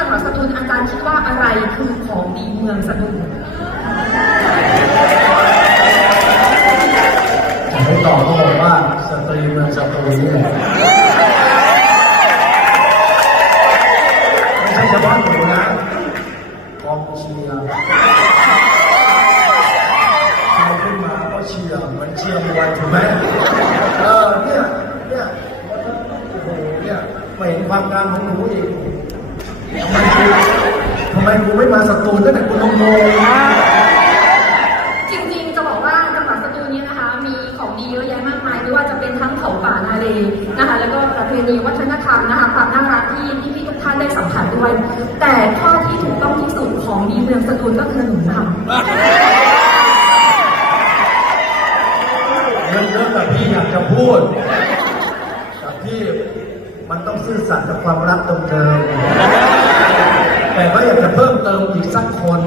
จังหวัดสตูลอาจารย์คิดว่าอะไรคือของดีเมืองสตูลผมให้ตอบเขาบอกว่าสตรีเมืองสตูลนี่แหละไม่ใช่เฉพาะหนูนะกองเชียร์ใครขึ้นมาก็เชียร์เหมือนเชียร์มวยถูกไหมเออเนี่ยเนี่ยโอ้โหเนี่ยไม่เห็นความงามของหนูอีก ทำไมกูทำไมกูไม่มาสตูลตั้งแต่กูนมโมจริงๆจะบอกว่าจังหวัดสตูลเนี่ยนะคะ มีของดีเยอะแยะมากมายไม่ว่าจะเป็นทั้งเขาป่านาเลนะคะ แล้วก็ประเพณีวัฒนธรรมนะคะความน่ารักที่ที่พี่ทุกท่านได้สัมผัสด้วย แต่ข้อที่ถูกต้องที่สุดของดีเมืองสตูลก็คือหนุนนำเยอะๆแบบพี่อยากจะพูดแต่พี่มันต้องซื่อสัตย์กับความรักตรงเดิม แต่ก็อยากจะเพิ่มเติมอีกสักคน